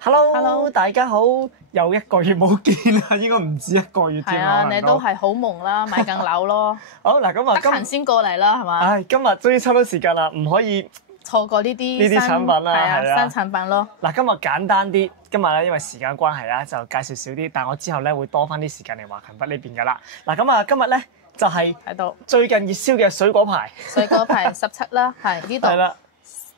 Hello，大家好，又一個月冇見啦，應該唔止一個月添啦。係啊，你都係好忙啦，買緊樓咯。好嗱，咁啊，得閒先過嚟啦，係嘛？唉，今日終於抽到時間啦，唔可以錯過呢啲產品啦，係啊，新產品咯。嗱，今日簡單啲，今日咧因為時間關係啦，就介紹少啲，但我之後咧會多翻啲時間嚟華強北呢邊噶啦。嗱，咁啊，今日咧就係喺度最近熱銷嘅水果牌，水果牌17啦，係呢度。係啦。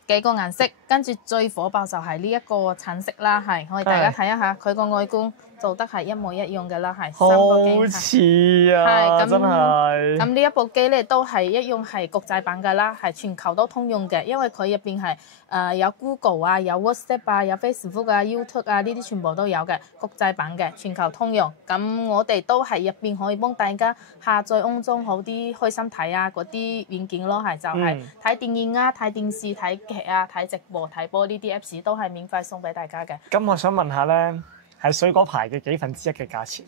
幾個顏色，跟住最火爆就係呢一個橙色啦，係可以大家睇一下佢個外觀做得係一模一樣嘅啦，係三個機，好似啊，真係。咁呢一部機咧都係一樣係國際版㗎啦，係全球都通用嘅，因為佢入邊係有 Google 啊，有 WhatsApp 啊，有 Facebook 啊、YouTube 啊呢啲全部都有嘅，國際版嘅，全球通用。咁我哋都係入邊可以幫大家下載安裝好啲開心睇啊嗰啲軟件咯，係就係睇電影啊、睇電視、睇劇啊、睇直播、睇波呢啲 Apps 都係免費送俾大家嘅。咁我想問下咧，係水果牌嘅幾分之一嘅價錢？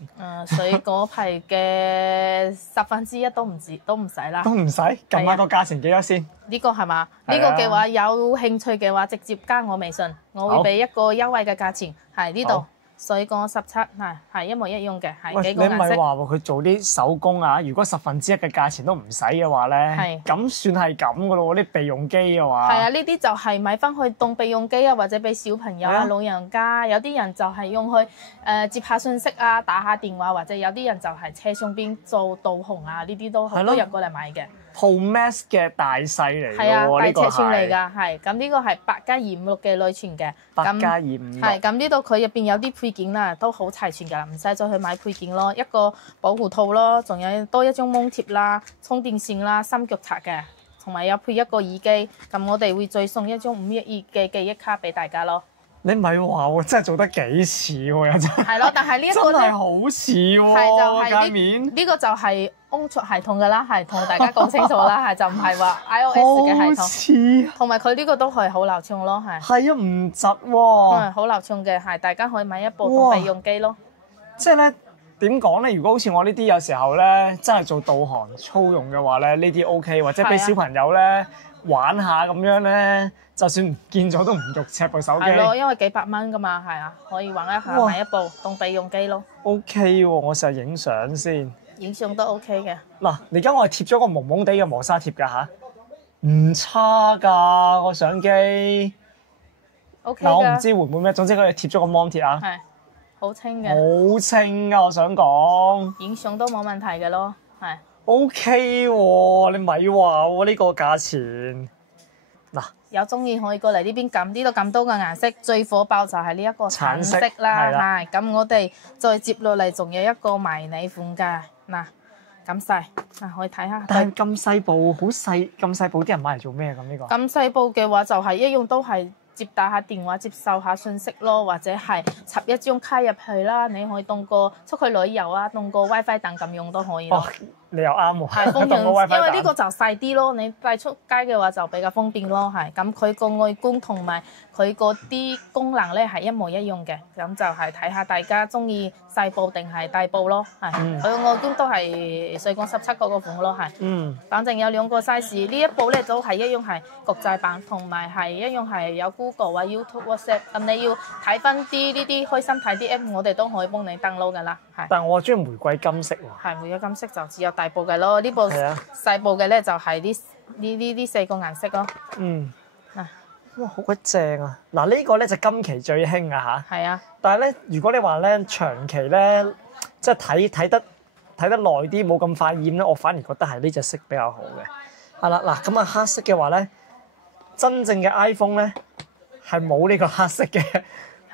水果牌嘅1/10都唔止，都唔使啦。都唔使，撳下個價錢幾多先？呢個係嘛？呢個嘅話有興趣嘅話，直接加我微信，我會俾一個優惠嘅價錢。係呢度水果17，係一模一樣嘅，係幾個顏色。你唔係話佢做啲手工啊？如果1/10嘅價錢都唔使嘅話咧，咁算係咁噶咯喎？啲備用機嘅話，係啊，呢啲就係買翻去當備用機啊，或者俾小朋友啊、老人家，有啲人就係用去接下信息啊、打下電話，或者有啲人就係車上邊做導航啊，呢啲都好多人過嚟買嘅。Pro Max 嘅大細嚟㗎喎，係啊，大尺寸嚟㗎。㗎，係咁呢個係8+256嘅內存嘅8+256。係咁呢度佢入邊有啲配件啦，都好齊全㗎啦，唔使再去買配件咯。一個保護套咯，仲有多一張芒貼啦、充電線啦、3腳插嘅，同埋有配一個耳機。咁我哋會再送一張512嘅記憶卡俾大家咯。你咪話喎，真係做得幾似喎，又真係。係咯，但係呢一個真係好似喎，界面。呢個就係安卓系統㗎啦，係同大家講清楚啦，係就唔係話 iOS 嘅系統。好似。同埋佢呢個都係好流暢咯，係。係啊，唔窒喎。好流暢嘅，係大家可以買一部當備用機咯。即係咧點講咧？如果好似我呢啲有時候咧，真係做導航操用嘅話咧，呢啲 OK，或者俾小朋友咧玩下咁樣咧，就算唔見咗都唔肉赤部手機。係咯，因為幾百蚊㗎嘛，係啊，可以玩一下買一部當備用機咯。OK 喎，我試下影相先。影相都 OK 嘅。嗱，而家我係貼咗個蒙蒙地嘅磨砂貼㗎吓，唔差㗎個相機。OK 㗎。嗱，我唔知會唔會咩，總之佢哋貼咗個芒貼啊。係。好清嘅。好清啊！我想講。影相都冇問題嘅咯，係。OK 喎，你咪話喎呢個價錢。嗱，有中意可以過嚟呢邊撳，呢度咁多個顏色，最火爆就係呢一個橙色啦，係。咁我哋再接落嚟仲有一個迷你款㗎，嗱，咁細，嗱可以睇下。但係咁細部，好細，咁細部啲人買嚟做咩咁呢個？咁細部嘅話就係一樣都係接打下電話、接收下信息咯，或者係插一張卡入去啦，你可以當個出去旅遊啊，當個 WiFi 蛋咁用都可以咯。你又啱喎，係方便，因為呢個就細啲咯，你帶出街嘅話就比較方便咯，係。咁佢個外觀同埋佢嗰啲功能咧係一模一樣嘅，咁就係睇下大家中意細部定係大部咯，係。佢個外觀都係水果17嗰個款咯，係。反正有2個 size， 呢一部咧都係一樣係國際版，同埋係一樣係有 Google 啊、YouTube、WhatsApp。咁你要睇翻啲呢啲開心睇啲 app， 我哋都可以幫你 download 㗎啦，係。但係我中意玫瑰金色喎。係玫瑰金色就只有大部嘅咯，呢部細部嘅咧就係呢4個顏色咯。嗱，哇，好鬼正啊！嗱，呢個咧就今期最興啊嚇。係啊。但係咧，如果你話咧長期咧，即係睇得耐啲，冇咁快厭咧，我反而覺得係呢隻色比較好嘅。係啦，嗱咁啊黑色嘅話咧，真正嘅 iPhone 咧係冇呢個黑色嘅。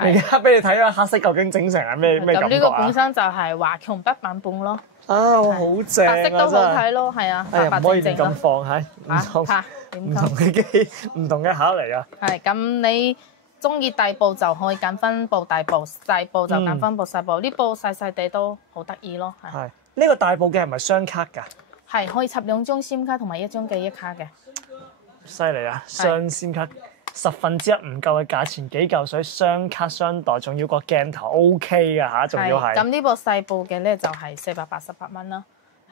而家俾你睇下黑色究竟整成係咩感覺啊？咁呢個本身就係華強北版本咯。啊，好正啊！白色都好睇咯，係啊，白白淨淨咯。唔可以咁放係唔同嘅機，唔同嘅盒嚟啊。係咁，你中意大部就可以揀分部大部，細部就揀分部細部。呢部細細地都好得意咯。係呢個大部嘅係咪雙卡㗎？係可以插2張 SIM 卡同埋1張記憶卡嘅。犀利啊！雙 SIM卡。1/10唔夠嘅價錢，幾嚿水，雙卡雙待，仲要個鏡頭 OK 㗎嚇，仲要係。咁呢部細部嘅咧就係488蚊啦，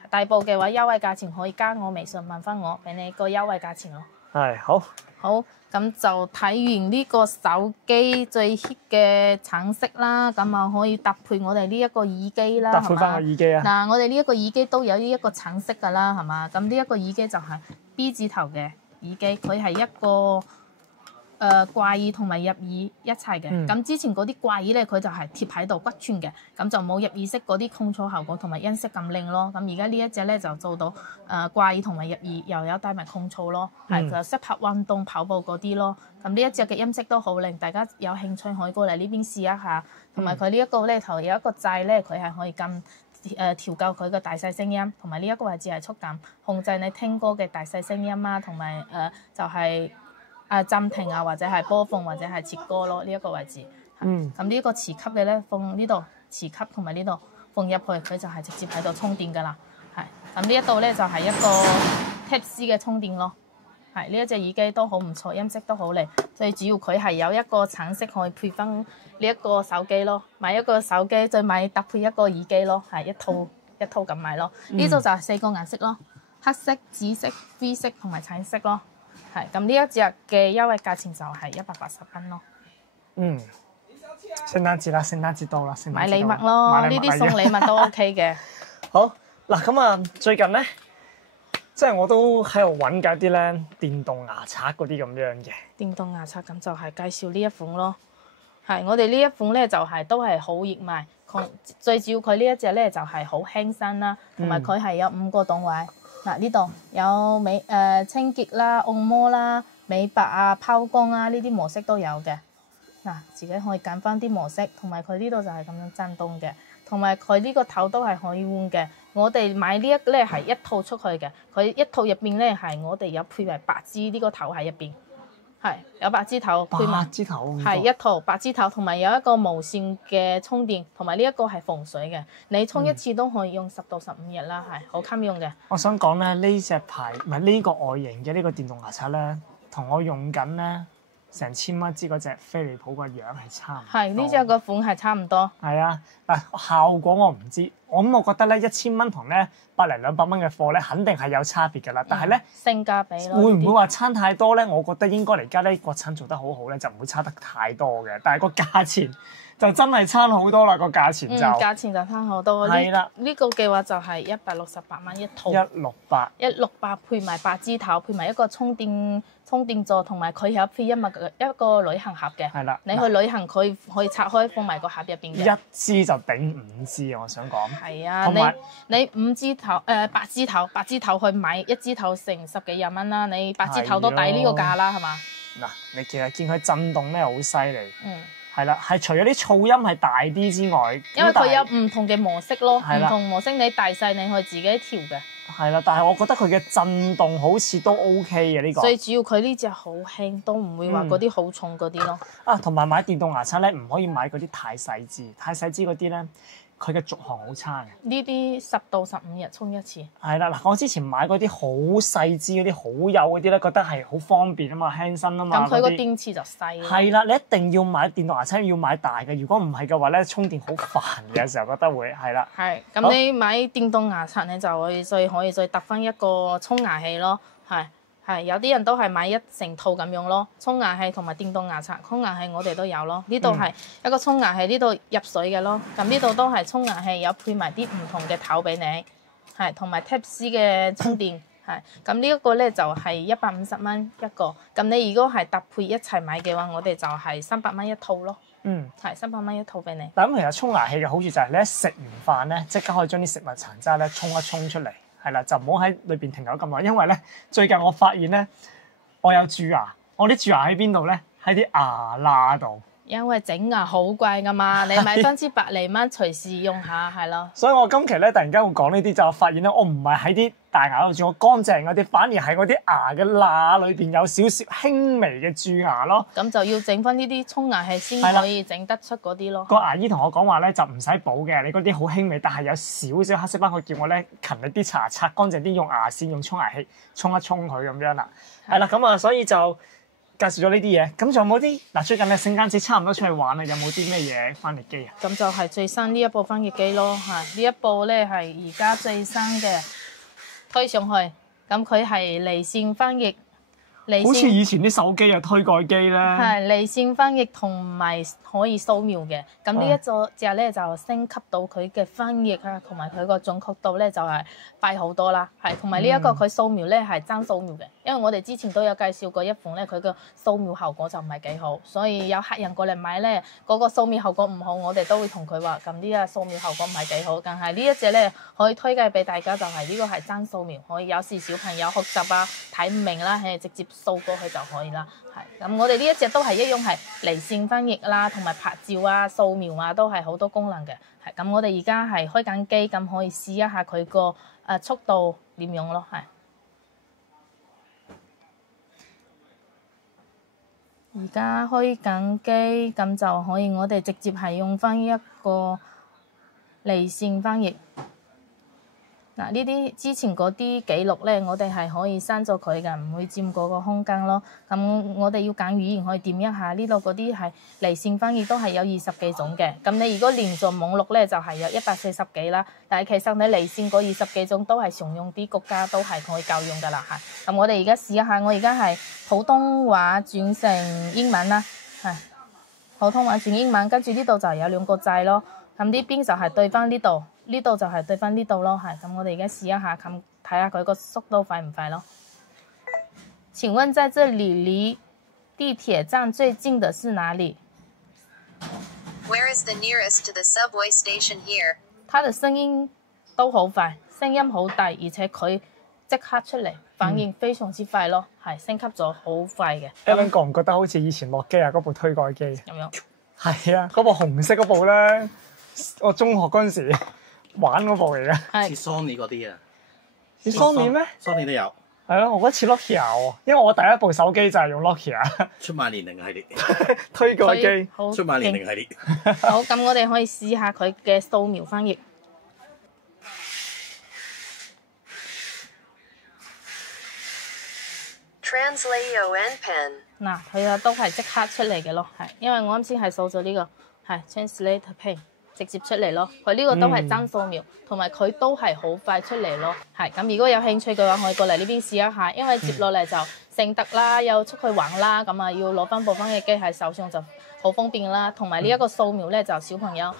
大部嘅話優惠價錢可以加我微信問翻我，俾你個優惠價錢咯。係好。好，咁就睇完呢個手機最 hit 嘅橙色啦，咁啊可以搭配我哋呢一個耳機啦，搭配翻個耳機啊！嗱，我哋呢一個耳機都有呢一個橙色㗎啦，係嘛？咁呢一個耳機就係 B 字頭嘅耳機，佢係一個掛耳同埋入耳一齊嘅。咁之前嗰啲掛耳咧，佢就係貼喺度骨穿嘅，咁就冇入耳式嗰啲控噪效果同埋音色咁靚咯。咁而家呢一隻咧就做到掛耳同埋入耳，又有帶埋控噪咯，係就適合運動跑步嗰啲咯。咁呢一隻嘅音色都好靚，大家有興趣可以過嚟呢邊試一下。同埋佢呢一個咧頭有一個掣咧，佢係可以調校佢嘅大細聲音，同埋呢一個位置係觸感控制你聽歌嘅大細聲音啊，同埋就係暫停啊，或者係播放或者係切歌咯，呢一個位置。咁呢個磁吸嘅咧，放呢度磁吸同埋呢度放入去，佢就係直接喺度充電㗎啦。係咁呢一度咧就係一個 Type C 嘅充電咯。係呢一隻耳機都好唔錯，音色都好靚。最主要佢係有一個橙色可以配翻呢一個手機咯，買一個手機再買搭配一個耳機咯，係一套咁買咯。呢度就係4個顏色咯，黑色、紫色、灰色同埋橙色咯。係咁呢一隻嘅優惠價錢就係180蚊咯。聖誕節啦，聖誕節到啦，買禮物咯，呢啲送禮物都 OK 嘅。好嗱，咁啊，最近咧，即係我都喺度揾緊啲咧電動牙刷嗰啲咁樣嘅。電動牙刷咁就係介紹呢一款咯。係我哋呢一款咧就係都係好熱賣，最主要佢呢一隻咧就係好輕身啦，同埋佢係有5個檔位。嗱呢度有清潔啦、按摩啦、美白啊、拋光啊呢啲模式都有嘅。嗱，自己可以揀翻啲模式，同埋佢呢度就係咁樣震動嘅，同埋佢呢個頭都係可以換嘅。我哋買呢一咧係一套出去嘅，佢一套入邊咧係我哋有配埋8支呢個頭喺入邊，係有8支頭配埋，係一套8支頭，同埋有一個無線嘅充電，同埋呢一個係防水嘅，你充一次都可以用10到15日啦，係好襟用嘅。我想講咧，呢隻牌唔係呢個外形嘅呢個電動牙刷咧，同我用緊咧成千蚊支嗰隻飛利浦個樣係差唔多。係呢隻個款係差唔多。係啊，嗱效果我唔知，我覺得咧1000蚊同咧100零200蚊嘅貨咧，肯定係有差別㗎啦。但係咧性價比咯，會唔會話差太多咧？我覺得應該嚟家咧國產做得好好咧，就唔會差得太多嘅。但係個價錢就真係差好多啦，個價錢就價錢就差好多。係啦，呢個嘅話就係168蚊一套。168配埋8支頭，配埋一個充電座，同埋佢有配一個旅行盒嘅。係啦，你去旅行佢可以拆開放埋個盒入邊嘅。一支就頂5支，我想講。係啊，你5支頭8支頭去買1支頭成10幾20蚊啦，你8支頭都抵呢個價啦，係嘛？嗱，你其實見佢震動咧好犀利。係啦，係除咗啲噪音係大啲之外，因為佢有唔同嘅模式咯，唔同模式你大細你可以自己調嘅。係啦，但係我覺得佢嘅震動好似都 OK 嘅呢個。最主要佢呢隻好輕，都唔會話嗰啲好重嗰啲咯。同埋買電動牙刷咧，唔可以買嗰啲太細支嗰啲咧，佢嘅續航好差嘅。呢啲10到15日充一次。係啦，嗱，我之前買嗰啲好細支嗰啲好幼嗰啲咧，覺得係好方便啊嘛，輕身啊嘛。咁佢個電池就細。係啦，你一定要買電動牙刷，要買大嘅。如果唔係嘅話咧，充電好煩嘅，有時候覺得會係啦。係，咁你買電動牙刷你就可以再搭翻一個沖牙器咯。係，有啲人都係買一成套咁樣咯，沖牙器同埋電動牙刷。沖牙器我哋都有咯，呢度係一個沖牙器，呢度入水嘅咯。咁呢度都係沖牙器，有配埋啲唔同嘅頭俾你，係同埋 Type C 嘅充電。係，咁呢一個咧就係150蚊一個。咁你如果係搭配一齊買嘅話，我哋就係300蚊一套咯。係300蚊一套俾你。但咁其實沖牙器嘅好處就係你一食完飯咧，即刻可以將啲食物殘渣咧沖一沖出嚟。係啦，就唔好喺裏邊停留咁耐，因為咧最近我發現咧，我有蛀牙，我啲蛀牙喺邊度咧？喺啲牙罅度。因為整牙好貴噶嘛，你買翻支百零蚊隨時用下，係咯。所以我今期咧突然間會講呢啲，就發現咧我唔係喺啲大牙度蛀，我乾淨嗰啲，反而係嗰啲牙嘅罅裏邊有少少輕微嘅蛀牙咯。咁就要整翻呢啲沖牙器先可以整得出嗰啲咯。個牙醫同我講話咧就唔使補嘅，你嗰啲好輕微，但係有少少黑色斑，佢叫我咧勤力啲擦乾淨啲，用牙線用沖牙器沖一沖佢咁樣啦。係啦，咁啊，所以就介紹咗呢啲嘢，咁仲有冇啲嗱？最近咧聖誕節差唔多出去玩啦，有冇啲咩嘢翻譯機啊？咁就係最新呢一部翻譯機咯，呢一部咧係而家最新嘅推上去，咁佢係離線翻譯好似以前啲手機有推蓋機咧。係離線翻譯同埋可以掃描嘅，咁呢一隻咧就升級到佢嘅翻譯啊，同埋佢個準確度咧就係快好多啦。係同埋呢一個佢掃描咧係爭掃描嘅，因為我哋之前都有介紹過一款咧，佢個掃描效果就唔係幾好，所以有客人過嚟買咧，嗰個掃描效果唔好，我哋都會同佢話，咁呢個掃描效果唔係幾好。但係呢一隻咧可以推介俾大家，就係呢個係爭掃描，可以有時小朋友學習啊睇唔明啦，係直接掃過去就可以啦。係咁，我哋呢一隻都係一樣係離線翻譯啦，同埋拍照啊、掃描啊，都係好多功能嘅。係咁，我哋而家係開緊機，咁可以試一下佢個速度點樣咯。係而家開緊機，咁就可以我哋直接係用翻一個離線翻譯。嗱，呢啲之前嗰啲記錄咧，我哋係可以刪咗佢嘅，唔會佔嗰個空間咯。咁我哋要揀語言，可以點一下呢度嗰啲係離線翻譯都係有20幾種嘅。咁你如果連續網絡咧，就係有140幾啦。但係其實你離線嗰20幾種都係常用啲國家都係可以夠用噶啦。係咁，我哋而家試一下，我而家係普通話轉成英文啦，係普通話轉英文，跟住呢度就有2個掣咯。咁呢邊就係對翻呢度。呢度就係對翻呢度咯，係咁我哋而家試一下，咁睇下佢個速度快唔快咯。請問在這裡離地鐵站最近的是哪裡？ Where is the nearest to the subway station here？ 它的聲音都好快，聲音好大，而且佢即刻出嚟，反應非常之快咯，係升級咗好快嘅。Alan 覺唔覺得好似以前諾基亞嗰部推蓋機？咁樣係啊，嗰部紅色嗰部咧，我中學嗰陣時玩嗰部嚟嘅，似 Sony 嗰啲啊，似 Sony 咩 ？Sony 都有，係咯，我覺得似 Nokia 喎，因為我第一部手機就係用 Nokia 出賣年齡系列，推蓋機。好出賣年齡系列。好，咁我哋可以試下佢嘅掃描翻譯。Translate N Pen。嗱，佢啊都係即刻出嚟嘅咯，係因為我啱先係掃咗呢個係 Translate Pen。直接出嚟咯，佢呢個都係真掃描，同埋佢都係好快出嚟咯。係咁，如果有興趣嘅話，可以過嚟呢邊試一下，因為接落嚟就聖誕啦，又出去玩啦，咁啊要攞翻部翻譯機喺手上就好方便啦。同埋呢一個掃描咧，就小朋友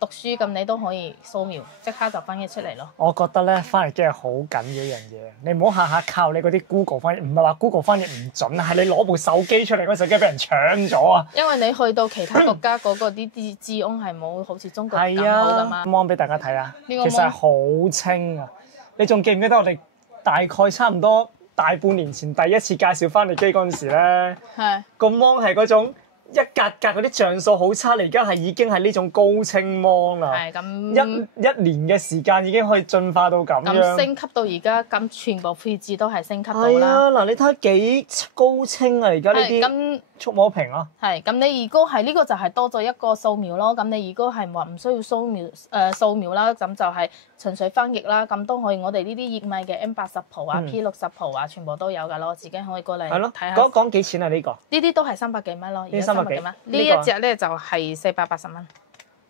讀書咁，你都可以掃描，即刻就翻譯出嚟咯。我覺得咧，翻譯機係好緊要一樣嘢，你唔好下下靠你嗰啲 Google 翻譯，唔係話 Google 翻譯唔準，係你攞部手機出嚟嗰手機俾人搶咗啊！因為你去到其他國家嗰個啲治安係冇好似中國咁好噶嘛。望俾大家睇下，呢個其實係好清啊！你仲記唔記得我哋大概差唔多大半年前第一次介紹翻譯機嗰陣時咧，係個芒係嗰種一格格嗰啲像素好差，你而家係已經係呢種高清芒啦。係咁一年嘅時間已經可以進化到咁樣。咁升級到而家咁，全部配置都係升級到啦。係啊，嗱你睇下幾高清啊！而家呢啲咁觸摸屏啊。係咁，你如果係呢個就係多咗一個掃描咯。咁你如果係話唔需要掃描啦，咁就係純粹翻譯啦。咁都可以，我哋呢啲熱賣嘅 M80 Pro 啊、P60 Pro 啊，全部都有噶咯。自己可以過嚟睇下。講幾錢啊？呢個呢啲都係300幾蚊咯。而家300幾蚊。呢一隻咧就係480蚊。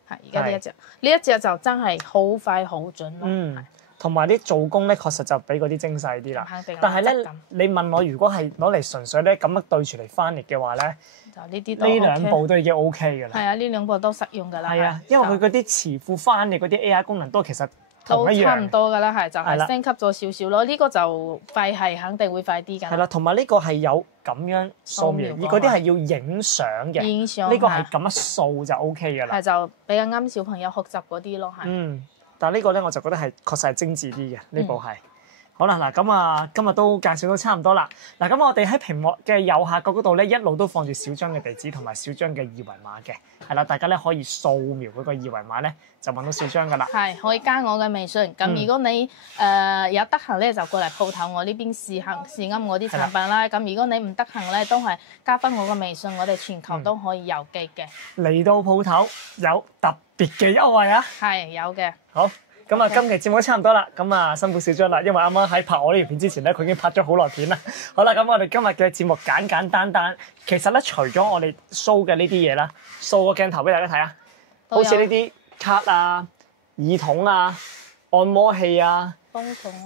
係而家呢一隻，呢一隻就真係好快好準咯。同埋啲做工咧，確實就比嗰啲精細啲啦。但係咧，你問我如果係攞嚟純粹咧咁樣對住嚟翻譯嘅話咧，就呢啲呢兩部都已經 OK 㗎啦。係啊，呢兩部都實用㗎啦。係啊，因為佢嗰啲詞庫翻譯嗰啲 AI 功能都其實同一樣，都差唔多㗎啦，係就係升級咗少少咯。呢個就快係肯定會快啲㗎。係啦，同埋呢個係有咁樣掃描，而嗰啲係要影相嘅。影相呢個係咁樣掃就 OK 㗎啦。係就比較啱小朋友學習嗰啲咯，係。但係呢個咧，我就覺得係確實係精緻啲嘅呢部係。好啦，嗱咁啊，今日都介紹到差唔多啦。嗱咁我哋喺屏幕嘅右下角嗰度咧，一路都放住小張嘅地址同埋小張嘅二維碼嘅，係啦，大家咧可以掃描嗰個二維碼咧，就揾到小張噶啦。係可以加我嘅微信。咁如果你有得閒咧，就過嚟鋪頭我呢邊試啱我啲產品啦。咁如果你唔得閒咧，都係加翻我嘅微信，我哋全球都可以郵寄嘅。嚟到鋪頭有特別嘅優惠啊！係有嘅。好。咁啊，今期節目都差唔多啦，咁啊辛苦小張啦，因為啱啱喺拍我呢條片之前咧，佢已經拍咗好耐片啦。好啦，咁我哋今日嘅節目簡簡單單，其實咧除咗我哋 show 嘅呢啲嘢啦，show個鏡頭俾大家睇啊，好似呢啲卡啊、耳筒啊、按摩器啊、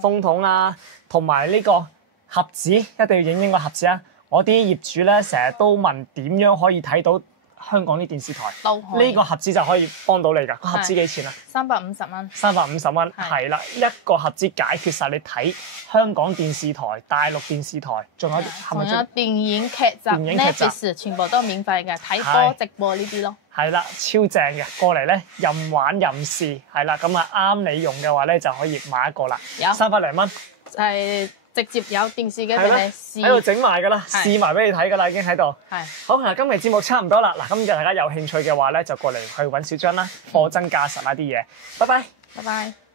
風筒啊，同埋呢個盒子一定要影應個盒子啊！我啲業主咧成日都問點樣可以睇到香港啲電視台，都可以呢個盒子就可以幫到你㗎。個盒子幾錢啊350蚊。 350蚊，係係啦，一個盒子解決晒你睇香港電視台、大陸電視台，仲有係仲有咪仲電影劇集、電影劇集 Netflix 全部都免費嘅，睇係波直播呢啲咯。係啦，超正嘅，過嚟咧任玩任試，係啦，咁啊啱你用嘅話咧就可以買一個啦，有300零蚊，係直接有電視機係啦俾你喺度試。整埋㗎啦，係試埋俾你睇㗎啦，已經喺度。係好嗱，今期節目差唔多啦，嗱，咁就大家有興趣嘅話咧，就過嚟去揾小張啦，貨真價實啊啲嘢，拜拜。拜拜。